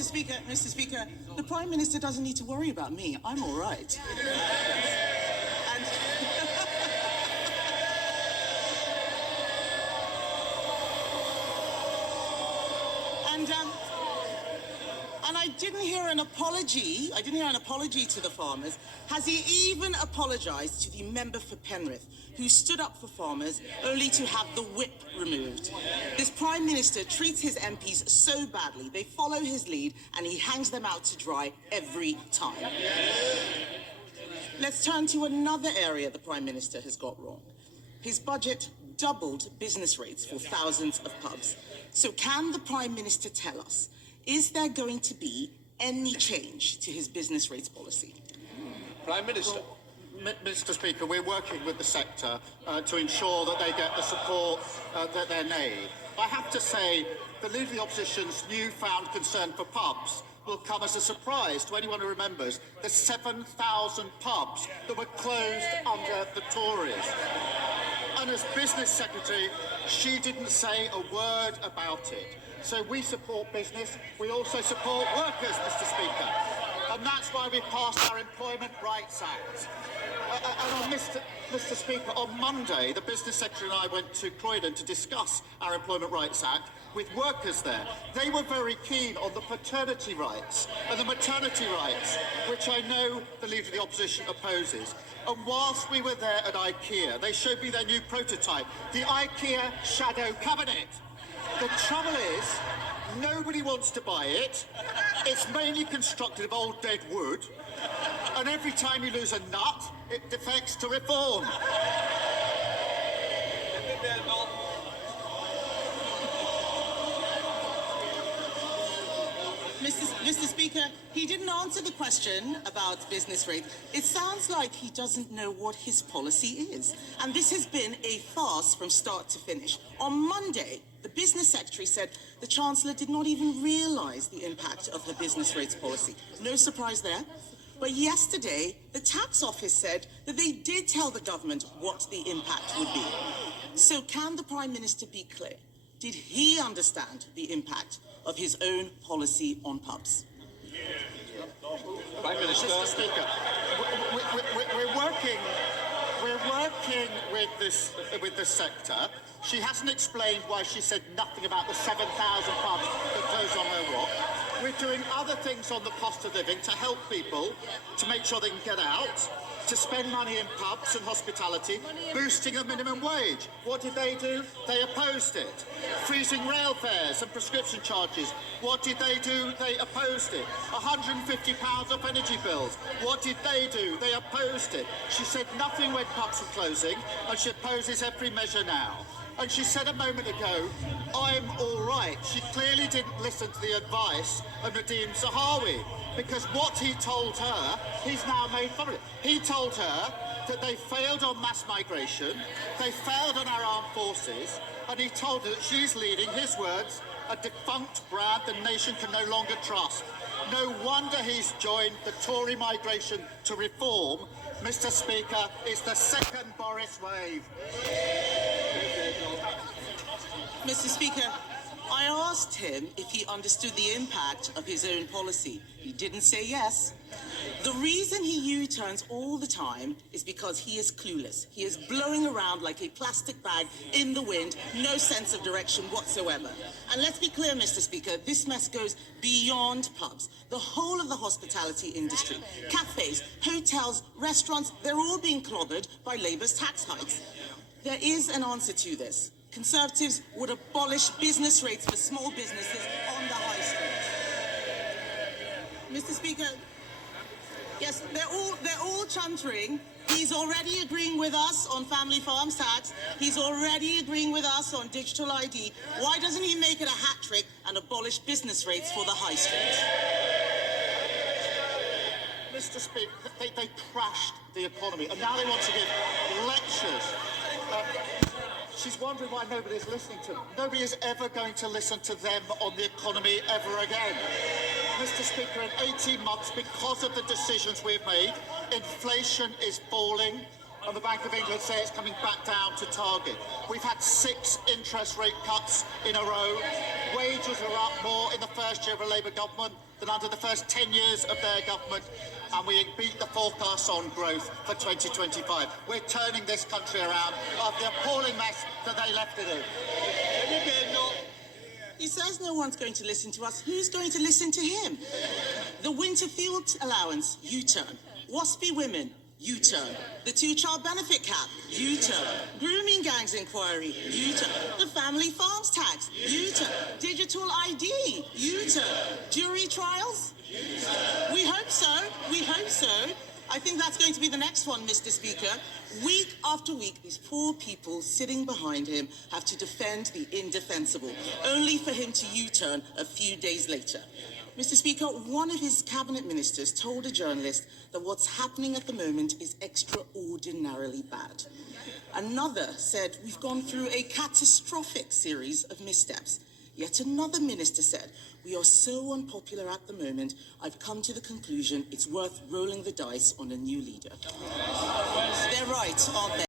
Mr. Speaker, the Prime Minister doesn't need to worry about me. I'm all right. And I didn't hear an apology. I didn't hear an apology to the farmers. Has he even apologised to the member for Penrith, who stood up for farmers only to have the whip removed? This Prime Minister treats his MPs so badly, they follow his lead, and he hangs them out to dry every time. Let's turn to another area the Prime Minister has got wrong. His budget doubled business rates for thousands of pubs. So can the Prime Minister tell us, is there going to be any change to his business rates policy? Prime Minister. Well, Mr. Speaker, we're working with the sector to ensure that they get the support that they need. I have to say, the Leader of the Opposition's newfound concern for pubs will come as a surprise to anyone who remembers the 7,000 pubs that were closed under the Tories. And as Business Secretary, she didn't say a word about it. So we support business, we also support workers, Mr. Speaker. And that's why we passed our Employment Rights Act. And on Mr. Speaker, on Monday, the Business Secretary and I went to Croydon to discuss our Employment Rights Act with workers there. They were very keen on the paternity rights and the maternity rights, which I know the Leader of the Opposition opposes. And whilst we were there at IKEA, they showed me their new prototype, the IKEA Shadow Cabinet. The trouble is, nobody wants to buy it. It's mainly constructed of old dead wood. And every time you lose a nut, it defects to reform. Mr. Speaker, he didn't answer the question about business rates. It sounds like he doesn't know what his policy is. And this has been a farce from start to finish. On Monday, the Business Secretary said the Chancellor did not even realise the impact of her business rates policy. No surprise there. But yesterday, the Tax Office said that they did tell the government what the impact would be. So can the Prime Minister be clear? Did he understand the impact of his own policy on pubs? Prime Minister. Mr. Speaker, we're working with this sector. She hasn't explained why she said nothing about the 7,000 pubs that closed on her watch. We're doing other things on the cost of living to help people, to make sure they can get out, to spend money in pubs and hospitality, boosting the minimum wage. What did they do? They opposed it. Freezing rail fares and prescription charges. What did they do? They opposed it. £150 off energy bills. What did they do? They opposed it. She said nothing when pubs were closing, and she opposes every measure now. And she said a moment ago, I'm all right. She clearly didn't listen to the advice of Nadeem Zahawi, because what he told her, he's now made fun of it. He told her that they failed on mass migration, they failed on our armed forces, and he told her that she's leading, his words, a defunct brand the nation can no longer trust. No wonder he's joined the Tory migration to reform. Mr. Speaker, it's the second Boris wave. Mr. Speaker, I asked him if he understood the impact of his own policy. He didn't say yes. The reason he U-turns all the time is because he is clueless. He is blowing around like a plastic bag in the wind, no sense of direction whatsoever. And let's be clear, Mr. Speaker, this mess goes beyond pubs. The whole of the hospitality industry, cafes, hotels, restaurants, they're all being clobbered by Labour's tax hikes. There is an answer to this. Conservatives would abolish business rates for small businesses on the high street. Mr. Speaker, yes, they're all chuntering. He's already agreeing with us on family farms tax. He's already agreeing with us on digital ID. Why doesn't he make it a hat trick and abolish business rates for the high street? Mr. Speaker, they crashed the economy, and now they want to give lectures. She's wondering why nobody's listening to them. Nobody is ever going to listen to them on the economy ever again. Mr. Speaker, in 18 months, because of the decisions we've made, inflation is falling, and the Bank of England say it's coming back down to target. We've had 6 interest rate cuts in a row. Wages are up more in the first year of a Labour government than under the first 10 years of their government, and we beat the forecasts on growth for 2025. We're turning this country around after the appalling mess that they left it in. He says no one's going to listen to us. Who's going to listen to him? The Winterfield allowance, U-turn. Waspy women, U-turn. The two-child benefit cap, U-turn. Grooming gangs inquiry, U-turn. The family farms tax, U-turn. Digital ID, U-turn. Jury trials? We hope so. We hope so. I think that's going to be the next one, Mr. Speaker. Week after week, these poor people sitting behind him have to defend the indefensible, only for him to U-turn a few days later. Mr. Speaker, one of his cabinet ministers told a journalist that what's happening at the moment is extraordinarily bad. Another said we've gone through a catastrophic series of missteps. Yet another minister said, we are so unpopular at the moment, I've come to the conclusion it's worth rolling the dice on a new leader. They're right, aren't they?